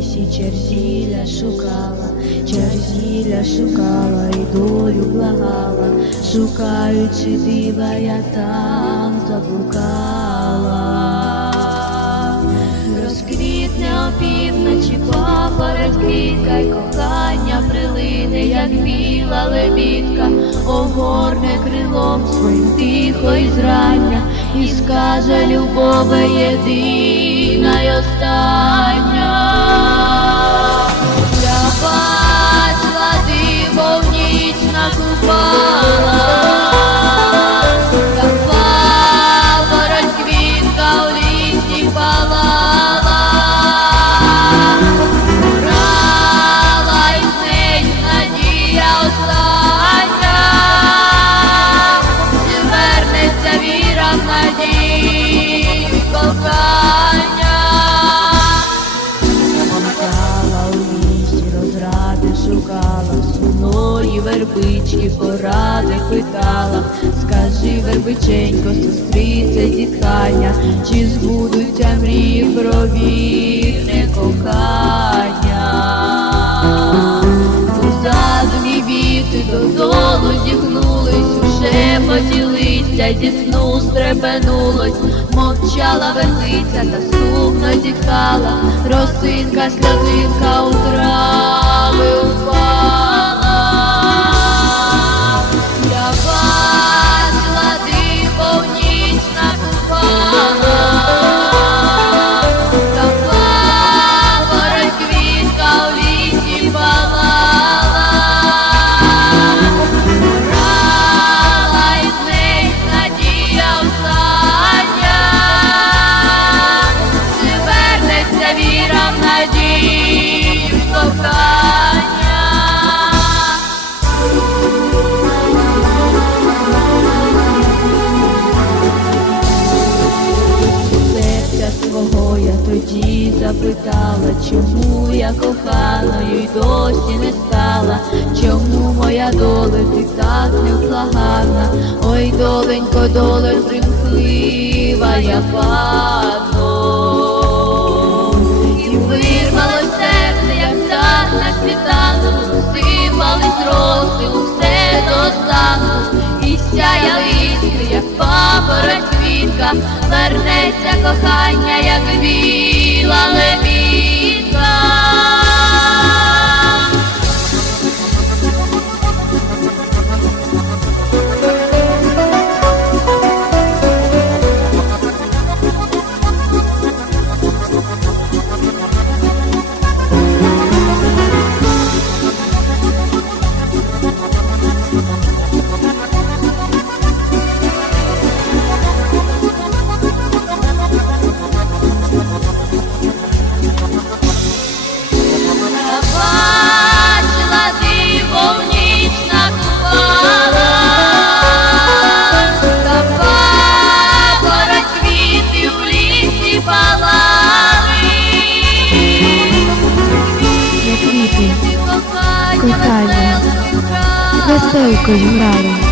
лісі черзіля шукала, черзіля шукала і долю благала, шукаючи дива, я там заблукала. Розквітне опівночі папороть квітка, й кохання прилине, як біла лебідка, огорне крилом своїм тихо і зрання, і скаже любове єдина й остання. Вербички поради питала. Скажи, вербиченько, сестрице зітхання, чи збудуться мрії про вірне кохання? У задумі віти додолу зігнулись, у шепоті листя зі стрепенулось, мовчала верниця та сумно зітхала, росинка, сльозинка у трави упала. Запитала, чому я коханою й досі не стала, чому моя доля ти так невблаганна, ой, доленько, доле примхлива я падну. І вирвало серце, як птах на світанку, сипались роси, усе до останку, і сяяли іскри, як папороть квітка, вернеться кохання, як біла лебідка. Не квіти, Кохання, Кохання,